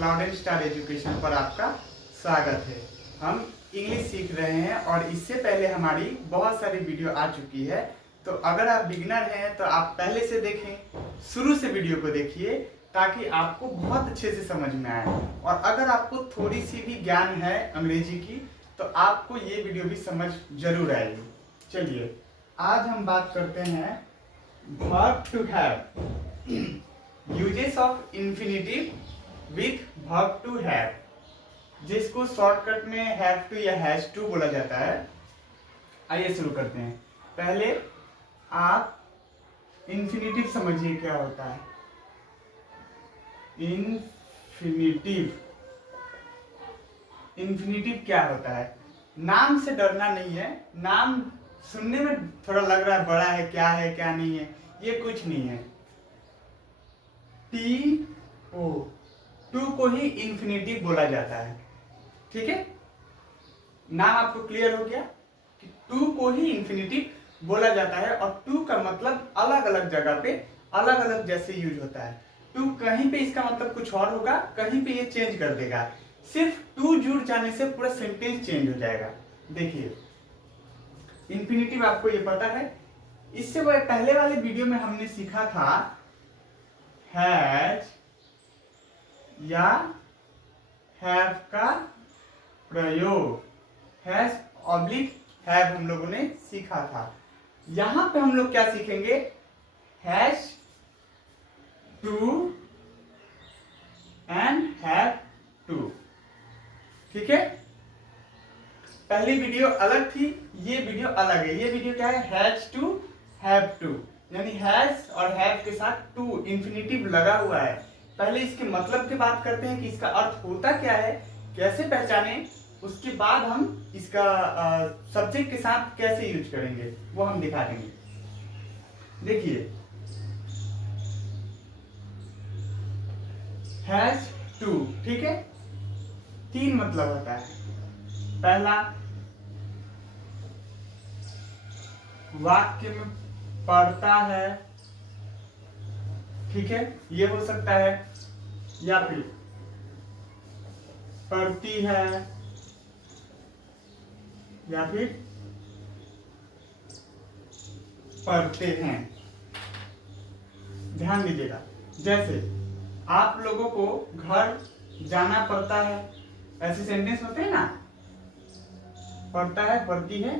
Cloud and star education पर आपका स्वागत है। हम इंग्लिश सीख रहे हैं और इससे पहले हमारी बहुत सारी वीडियो आ चुकी है। तो अगर आप बिगिनर हैं तो आप पहले से देखें, शुरू से वीडियो को देखिए ताकि आपको बहुत अच्छे से समझ में आए। और अगर आपको थोड़ी सी भी ज्ञान है अंग्रेजी की तो आपको ये वीडियो भी समझ जरूर आएगी। चलिए आज हम बात करते हैं verb to have, usages of infinitive with verb to have, जिसको शॉर्टकट में हैव टू या हैज टू बोला जाता है। आइए शुरू करते हैं। पहले आप इंफिनिटिव समझिए क्या होता है। इंफिनिटिव क्या होता है? नाम से डरना नहीं है। नाम सुनने में थोड़ा लग रहा है बड़ा है, क्या नहीं है, ये कुछ नहीं है। टू को ही इंफिनिटिव बोला जाता है। ठीक है, नाम आपको क्लियर हो गया कि टू को ही इंफिनिटिव बोला जाता है। और टू का मतलब अलग अलग जगह पे अलग अलग जैसे यूज होता है। टू कहीं पे इसका मतलब कुछ और होगा, कहीं पे ये चेंज कर देगा। सिर्फ टू जुड़ जाने से पूरा सेंटेंस चेंज हो जाएगा। देखिए इंफिनिटिव आपको ये पता है। इससे पहले वाले वीडियो में हमने सीखा था हैज या हैव का प्रयोग। हैज ऑब्लिक हैव हम लोगों ने सीखा था। यहां पे हम लोग क्या सीखेंगे? Has to and have to. ठीक है, पहली वीडियो अलग थी, ये वीडियो अलग है। ये वीडियो क्या है? हैज टू हैव टू, यानी हैज और हैव के साथ टू इंफिनिटिव लगा हुआ है। पहले इसके मतलब की बात करते हैं कि इसका अर्थ होता क्या है, कैसे पहचाने, उसके बाद हम इसका सब्जेक्ट के साथ कैसे यूज करेंगे वो हम दिखा देंगे। देखिए हैज टू, ठीक है, तीन मतलब होता है। पहला, वाक्य में पढ़ता है, ठीक है, ये हो सकता है, या फिर पढ़ती है, या फिर पढ़ते हैं। ध्यान दीजिएगा, जैसे आप लोगों को घर जाना पड़ता है, ऐसे सेंटेंस होते हैं ना, पढ़ता है, पढ़ती है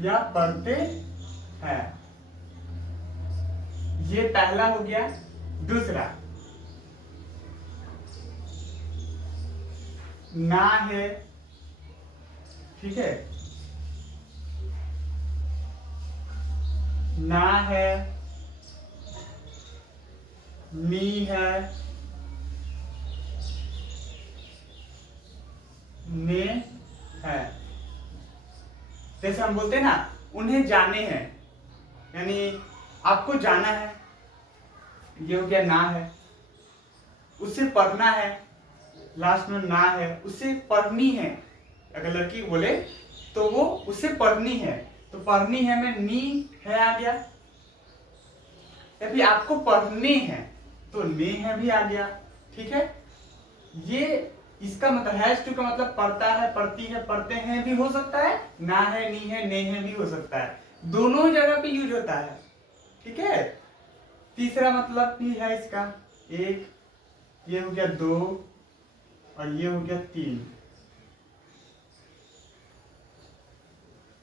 या पढ़ते हैं, ये पहला हो गया। दूसरा, ना है, ठीक है, ना है, नी है, ने है। जैसे हम बोलते हैं ना, उन्हें जाने हैं, यानी आपको जाना है, ये हो गया ना है। उससे पढ़ना है, लास्ट में ना है। उससे पढ़नी है, अगर लड़की बोले तो वो उससे पढ़नी है, तो पढ़नी है में नी है आ गया। या फिर आपको पढ़ने हैं तो ने है भी आ गया। ठीक है, ये इसका मतलब हैज टू का मतलब पढ़ता है, पढ़ती है, पढ़ते हैं भी हो सकता है, ना है, नी है, ने है भी हो सकता है, दोनों जगह पे यूज होता है। ठीक है, तीसरा मतलब भी है इसका, एक, ये हो गया दो, और ये हो गया तीन।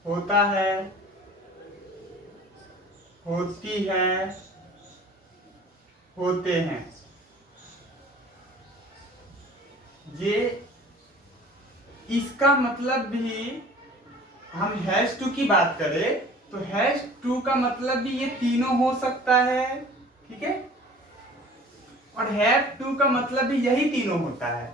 होता है, होती है, होते हैं। ये इसका मतलब भी, हम हैज टू की बात करें तो हैज टू का मतलब भी ये तीनों हो सकता है। ठीक है, और हैव टू का मतलब भी यही तीनों होता है।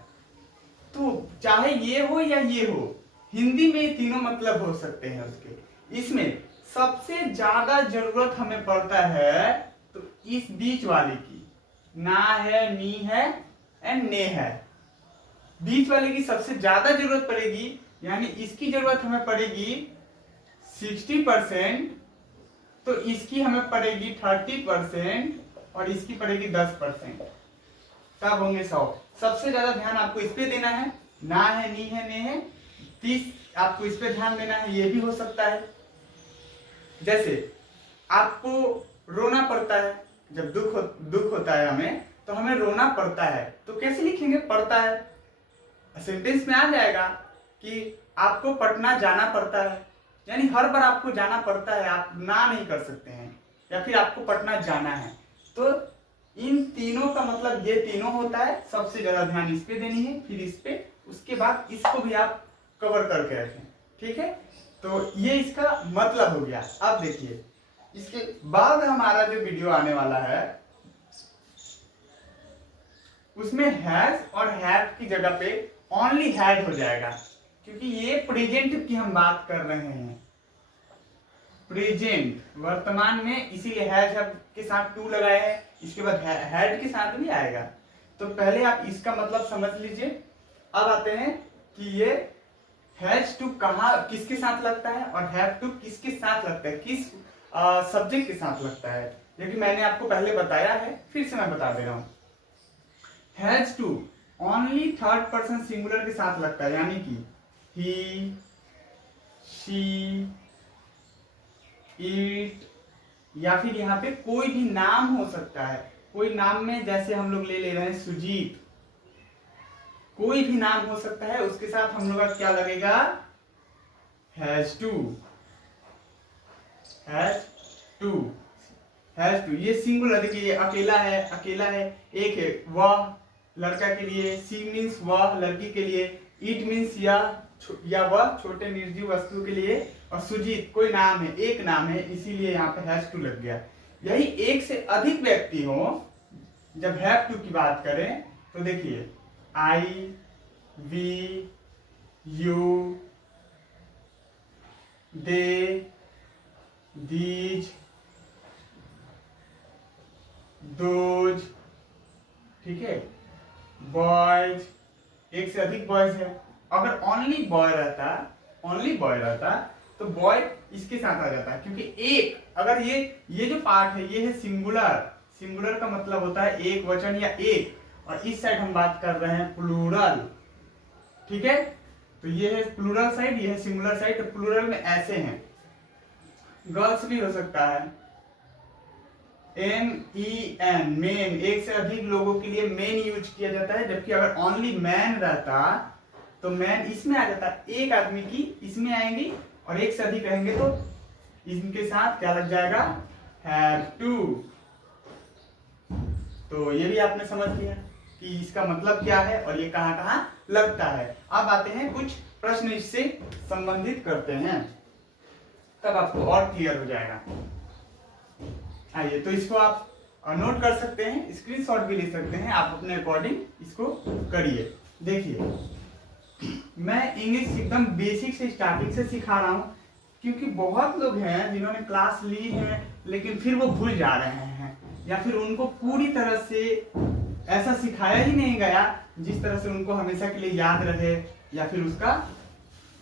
तो चाहे ये हो या ये हो, हिंदी में ये तीनों मतलब हो सकते हैं उसके। इसमें सबसे ज्यादा जरूरत हमें पड़ता है तो इस बीच वाले की, ना है, नी है एंड ने है, बीच वाले की सबसे ज्यादा जरूरत पड़ेगी। यानी इसकी जरूरत हमें पड़ेगी 60%, तो इसकी हमें पड़ेगी 30% और इसकी पड़ेगी 10%। कब होंगे 100। सबसे ज्यादा ध्यान आपको इस पे देना है, ना है, नी है, ने है। 30 आपको इस पे ध्यान देना है, ये भी हो सकता है। जैसे आपको रोना पड़ता है, जब दुख होता है हमें, तो हमें रोना पड़ता है, तो कैसे लिखेंगे? पड़ता है। सेंटेंस में आ जाएगा कि आपको पटना जाना पड़ता है, यानी हर बार आपको जाना पड़ता है, आप ना नहीं कर सकते हैं, या फिर आपको पटना जाना है। तो इन तीनों का मतलब ये तीनों होता है। सबसे ज्यादा ध्यान इस पे देनी है, फिर इस पे, उसके बाद इसको भी आप कवर करके रखें। ठीक है, तो ये इसका मतलब हो गया। अब देखिए, इसके बाद हमारा जो वीडियो आने वाला है उसमें हैज और हैव की जगह पे ओनली हैड हो जाएगा, क्योंकि ये प्रेजेंट की हम बात कर रहे हैं, प्रेजेंट वर्तमान में, इसीलिए हैज के साथ टू लगाया है, इसके बाद हैड के साथ भी आएगा। तो पहले आप इसका मतलब समझ लीजिए। अब आते हैं कि ये हैज टू कहाँ किसके साथ लगता है और हैव टू किसके साथ लगता है, किस सब्जेक्ट के साथ लगता है, जो कि मैंने आपको पहले बताया है, फिर से मैं बता दे रहा हूं। Has to only third person singular के साथ लगता है, यानी कि ही, शी, इट, या फिर यहाँ पे कोई भी नाम हो सकता है। कोई नाम में जैसे हम लोग ले रहे हैं सुजीत, कोई भी नाम हो सकता है, उसके साथ हम लोग का क्या लगेगा? Has to. Has to, has to, ये सिंगुलर, देखिए ये अकेला है, अकेला है, एक है, वह लड़का के लिए, सी मीन्स वह लड़की के लिए, इट मीन्स या वह छोटे निर्जीव वस्तु के लिए, और सुजीत कोई नाम है, एक नाम है, इसीलिए यहाँ पे हैज टू लग गया। यही एक से अधिक व्यक्ति हो, जब हैव टू की बात करें तो देखिए I, we, you, they, these, those, ठीक है, बॉयज, एक से अधिक बॉयज है। अगर ओनली बॉय रहता तो बॉय इसके साथ आ जाता है, क्योंकि एक, अगर ये जो पार्ट है ये है सिंगुलर का मतलब होता है एक वचन या एक, और इस साइड हम बात कर रहे हैं प्लूरल। ठीक है, तो ये है प्लूरल साइड, ये है सिंगुलर साइड। तो प्लूरल में ऐसे हैं, गर्ल्स भी हो सकता है, MEN, मेन, एक से अधिक लोगों के लिए मेन यूज किया जाता है। जबकि अगर ओनली मैन रहता तो मैन इसमें आ जाता, एक आदमी की इसमें आएंगी, और एक से अधिक रहेंगे तो इनके साथ क्या लग जाएगा? Have to. तो ये भी आपने समझ लिया कि इसका मतलब क्या है और ये कहाँ कहाँ लगता है। अब आते हैं कुछ प्रश्न इससे संबंधित करते हैं, तब आपको और क्लियर हो जाएगा। आइए, तो इसको आप नोट कर सकते हैं, स्क्रीनशॉट भी ले सकते हैं, आप अपने अकॉर्डिंग इसको करिए। देखिए, मैं इंग्लिश एकदम बेसिक से स्टार्टिंग से सिखा रहा हूँ, क्योंकि बहुत लोग हैं जिन्होंने क्लास ली है लेकिन फिर वो भूल जा रहे हैं, या फिर उनको पूरी तरह से ऐसा सिखाया ही नहीं गया जिस तरह से उनको हमेशा के लिए याद रहे, या फिर उसका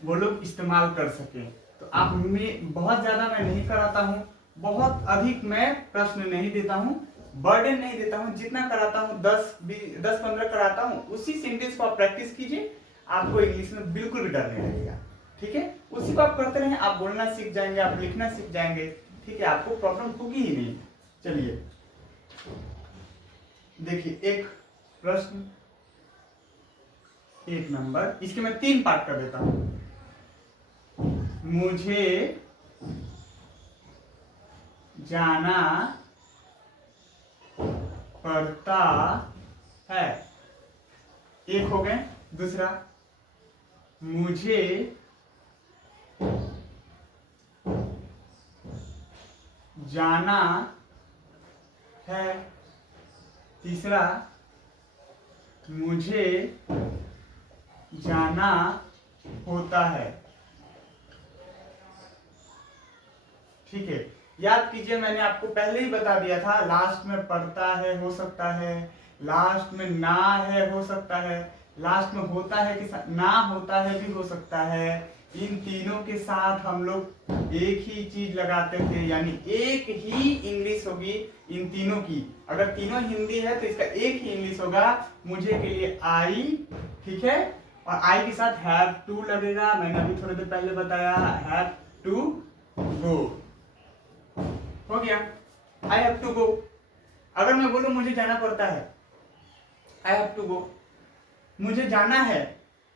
वो लोग इस्तेमाल कर सके। तो आप में बहुत ज्यादा मैं नहीं कराता हूँ, बहुत अधिक मैं प्रश्न नहीं देता हूँ, बर्डन नहीं देता हूँ, जितना कराता हूँ 10-15 कराता हूँ, उसी सेंटेंस को आप प्रैक्टिस कीजिए, आपको इंग्लिश में बिल्कुल भी डर नहीं लगेगा। ठीक है, उसी को आप करते रहें, आप बोलना सीख जाएंगे, आप लिखना सीख जाएंगे। ठीक है, आपको प्रॉब्लम होगी ही नहीं। चलिए देखिए, एक प्रश्न 1 नंबर, इसके मैं 3 पार्ट कर देता हूं। मुझे जाना पड़ता है, एक हो गए। दूसरा, मुझे जाना है। तीसरा, मुझे जाना होता है। ठीक है, याद कीजिए, मैंने आपको पहले ही बता दिया था, लास्ट में पड़ता है हो सकता है, लास्ट में ना है हो सकता है, लास्ट में होता है कि ना होता है भी हो सकता है, इन तीनों के साथ हम लोग एक ही चीज लगाते थे, यानी एक ही इंग्लिश होगी इन तीनों की। अगर तीनों हिंदी है तो इसका एक ही इंग्लिश होगा, मुझे के लिए आई, ठीक है, और आई के साथ हैव टू लगेगा। मैंने अभी थोड़ी देर पहले बताया, हैव टू गो, हो गया, आई हैव टू गो। अगर मैं बोलूं मुझे जाना पड़ता है, आई हैव टू गो, मुझे जाना है,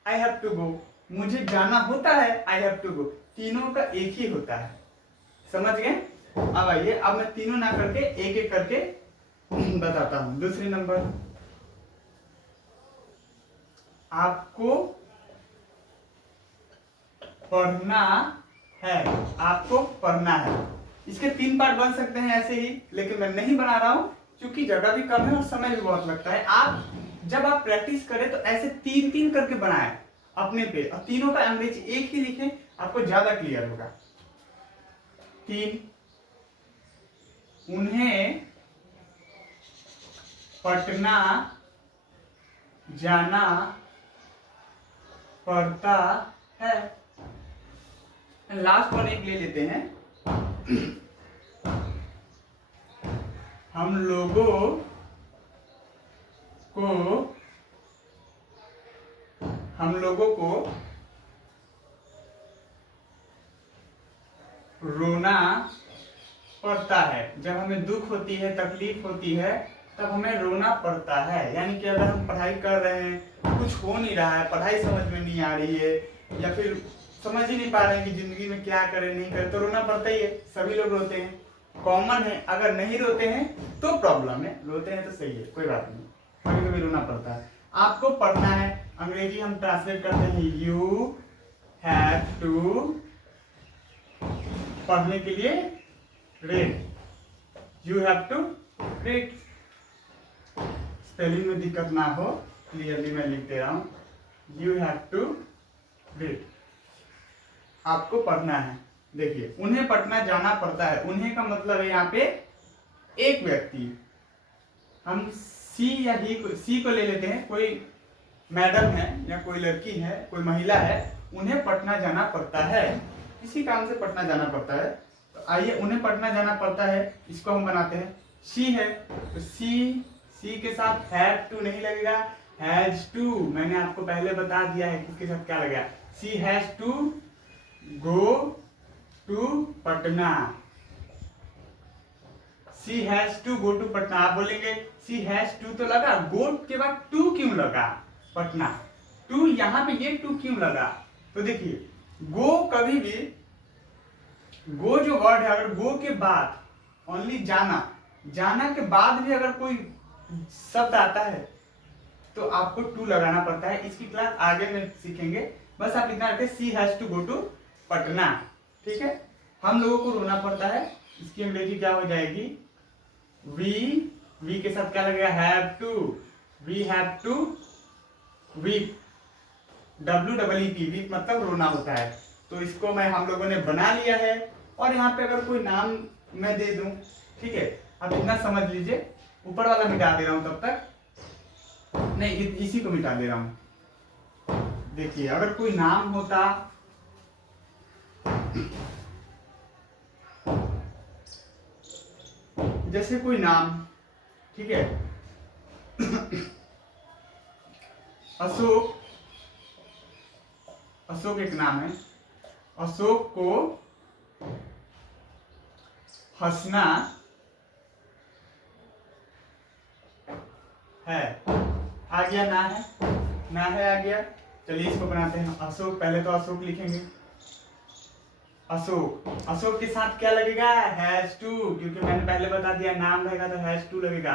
आई हैव टू गो, मुझे जाना होता है, आई हैव टू गो, तीनों का एक ही होता है। समझ गए? अब आइए, अब मैं तीनों ना करके एक एक करके बताता हूं। दूसरे नंबर, आपको पढ़ना है, आपको पढ़ना है। इसके 3 पार्ट बन सकते हैं ऐसे ही, लेकिन मैं नहीं बना रहा हूं क्योंकि जगह भी कम है और समय भी बहुत लगता है। आप जब आप प्रैक्टिस करें तो ऐसे 3-3 करके बनाएं अपने पे, और तीनों का अंग्रेजी एक ही लिखें, आपको ज्यादा क्लियर होगा। 3, उन्हें पटना जाना पड़ता है। लास्ट वन एक ले लेते हैं, हम लोगों को रोना पड़ता है। जब हमें दुख होती है, तकलीफ होती है, तब हमें रोना पड़ता है। यानी कि अगर हम पढ़ाई कर रहे हैं, कुछ हो नहीं रहा है, पढ़ाई समझ में नहीं आ रही है, या फिर समझ ही नहीं पा रहे हैं कि जिंदगी में क्या करें नहीं करें, तो रोना पड़ता ही है। सभी लोग रोते हैं, कॉमन है। अगर नहीं रोते हैं तो प्रॉब्लम है, रोते हैं तो सही है, कोई बात नहीं, कभी कभी रोना पड़ता है। आपको पढ़ना है, अंग्रेजी हम ट्रांसलेट करते हैं यू हैव टू, पढ़ने के लिए read, you have to read. Spelling में दिक्कत ना हो, क्लियरली मैं लिख दे रहा हूं, यू हैव टू रीड, आपको पढ़ना है। देखिए, उन्हें पटना जाना पड़ता है, उन्हें का मतलब है यहाँ पे एक व्यक्ति। हम सी या ही सी को ले लेते हैं, कोई मैडम है या कोई लड़की है, कोई महिला है, उन्हें पटना जाना पड़ता है, किसी काम से पटना जाना पड़ता है। तो आइए, उन्हें पटना जाना पड़ता है, इसको हम बनाते हैं, शी है तो सी के साथ हैव टू नहीं लगेगा, हैज टू। मैंने आपको पहले बता दिया है किसके साथ क्या लगेगा, she has to go to Patna, she has to go to Patna. आप बोलेंगे सी हैज टू तो लगा, गो के बाद टू क्यों लगा, पटना टू, यहां पे ये टू क्यों लगा? तो देखिए, गो कभी भी, गो जो वर्ड है, अगर गो के बाद ओनली जाना के बाद भी अगर कोई शब्द आता है तो आपको टू लगाना पड़ता है। इसकी क्लास आगे में सीखेंगे, बस आप इतना रखें, she has to go to Patna, ठीक है। हम लोगों को रोना पड़ता है, इसकी अंग्रेजी क्या हो जाएगी, वी के साथ क्या लगेगा, have to, we have to weep, WEEP, weep मतलब रोना होता है। तो इसको हम लोगों ने बना लिया है, और यहाँ पे अगर कोई नाम मैं दे दूं, ठीक है, अब इतना समझ लीजिए, ऊपर वाला मिटा दे रहा हूं, तब तक नहीं, इसी को मिटा दे रहा हूं। देखिए, अगर कोई नाम होता, जैसे कोई नाम, ठीक है, अशोक, अशोक एक नाम है, अशोक को हंसना है, आ गया, ना है आ गया। चलिए इसको बनाते हैं, अशोक, पहले तो अशोक लिखेंगे, अशोक के साथ क्या लगेगा, हैज टू, क्योंकि मैंने पहले बता दिया नाम रहेगा तो हैज टू लगेगा।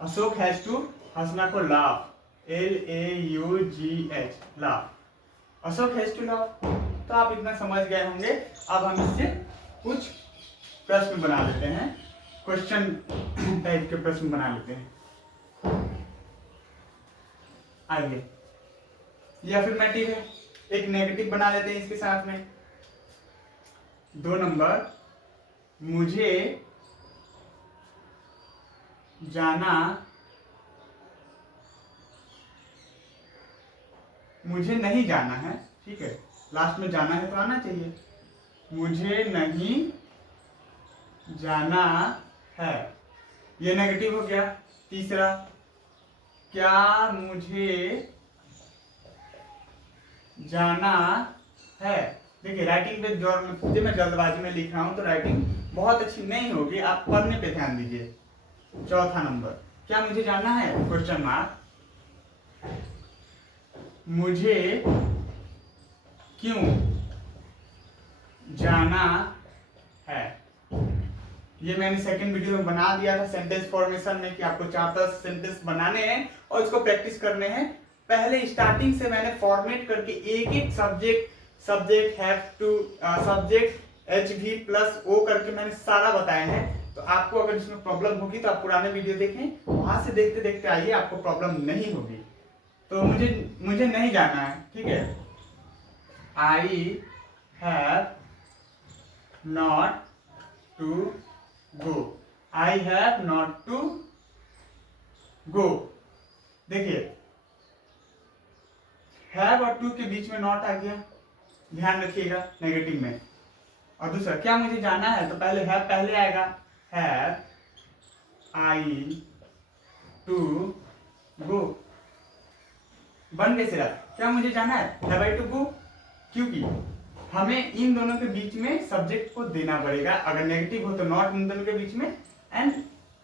अशोक हैज टू हंसना को laugh, LAUGH, laugh, Ashok has to laugh. तो आप इतना समझ गए होंगे। अब हम इससे कुछ प्रश्न बना लेते हैं, क्वेश्चन टाइप के प्रश्न बना लेते हैं। आइए, ये अफर्मेटिव है, एक नेगेटिव बना लेते हैं इसके साथ में। 2 नंबर, मुझे जाना, मुझे नहीं जाना है, ठीक है, लास्ट में जाना है तो आना चाहिए। मुझे नहीं जाना है, ये नेगेटिव हो गया। तीसरा, क्या मुझे जाना है। देखिए राइटिंग पे जोर में, मैं जल्दबाजी में लिख रहा हूं तो राइटिंग बहुत अच्छी नहीं होगी, आप पढ़ने पे ध्यान दीजिए। चौथा नंबर, क्या मुझे जाना है, क्वेश्चन मार्क। मुझे क्यों जाना है, ये मैंने सेकंड वीडियो में बना दिया था सेंटेंस फॉर्मेशन में कि आपको 4-10 सेंटेंस बनाने हैं और इसको प्रैक्टिस करने हैं। पहले स्टार्टिंग से मैंने फॉर्मेट करके एक एक subject have to, subject H V plus O करके मैंने सारा बताया है। तो आपको अगर इसमें प्रॉब्लम होगी तो आप पुराने वीडियो देखें, वहां से देखते देखते आइए, आपको प्रॉब्लम नहीं होगी। तो मुझे नहीं जाना है, ठीक है। I have not to go, I have not to go. देखिए हैव और टू के बीच में नॉट आ गया, ध्यान रखिएगा नेगेटिव में। और दूसरा, क्या मुझे जाना है, तो पहले हैव पहले आएगा, हैव आई टू गो। बन कैसे रहा, क्या मुझे जाना है, हैव आई टू गो, क्योंकि हमें इन दोनों के बीच में सब्जेक्ट को देना पड़ेगा। अगर नेगेटिव हो तो नॉट इन दोनों के बीच में, एंड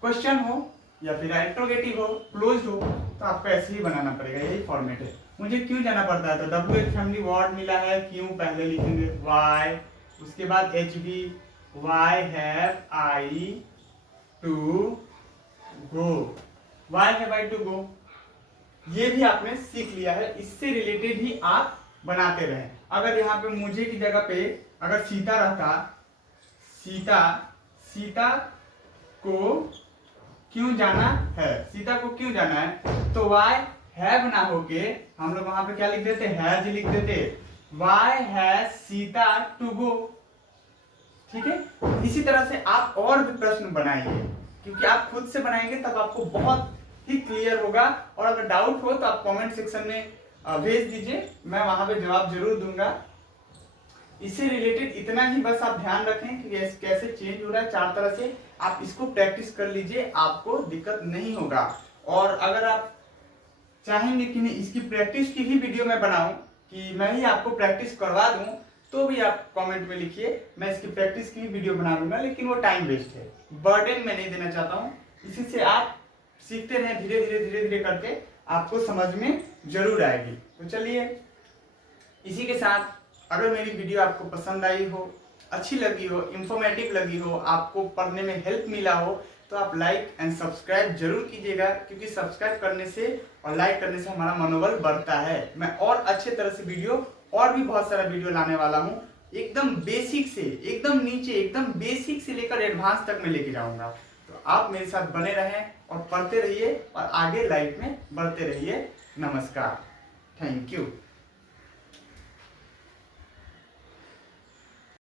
क्वेश्चन हो या फिर इंट्रोगेटिव हो, क्लोज्ड हो, तो आपको ऐसे ही बनाना पड़ेगा, यही फॉर्मेट है। मुझे क्यों जाना पड़ता है, तो डब्ल्यू एक फैमिली वर्ड मिला है, क्यों पहले लिखेंगे, वाई, उसके बाद H B, why have I to go, why have I to go. ये भी आपने सीख लिया है, इससे रिलेटेड ही आप बनाते रहे। अगर यहाँ पे मुझे की जगह पे अगर सीता रहता, सीता को क्यों जाना है, सीता को क्यों जाना है, तो वाई हैव ना होके हम लोग वहां पे क्या लिख देते, हैज लिख देते, why has Sita to go. ठीक है, इसी तरह से आप और भी प्रश्न बनाइए, क्योंकि आप खुद से बनाएंगे तब आपको बहुत ही क्लियर होगा। और अगर डाउट हो तो आप कमेंट सेक्शन में भेज दीजिए, मैं वहां पे जवाब जरूर दूंगा। इससे रिलेटेड इतना ही बस आप ध्यान रखें कि कैसे चेंज हो रहा है 4 तरह से। आप इसको प्रैक्टिस कर लीजिए, आपको दिक्कत नहीं होगा। और अगर आप चाहेंगे कि मैं इसकी प्रैक्टिस की ही वीडियो में बनाऊं, कि मैं ही आपको प्रैक्टिस करवा दूं, तो भी आप कमेंट में लिखिए, मैं इसकी प्रैक्टिस की ही वीडियो बना लूंगा। लेकिन वो टाइम वेस्ट है, बर्डन मैं नहीं देना चाहता हूँ। इसी से आप सीखते रहे, धीरे धीरे करके आपको समझ में जरूर आएगी। तो चलिए, इसी के साथ अगर मेरी वीडियो आपको पसंद आई हो, अच्छी लगी हो, इंफॉर्मेटिव लगी हो, आपको पढ़ने में हेल्प मिला हो, तो आप लाइक एंड सब्सक्राइब जरूर कीजिएगा, क्योंकि सब्सक्राइब करने से और लाइक करने से हमारा मनोबल बढ़ता है। मैं और अच्छे तरह से वीडियो, और भी बहुत सारा वीडियो लाने वाला हूँ, एकदम बेसिक से एकदम नीचे, एकदम बेसिक से लेकर एडवांस तक मैं लेके जाऊंगा। तो आप मेरे साथ बने रहें और पढ़ते रहिए और आगे लाइफ में बढ़ते रहिए। नमस्कार, थैंक यू।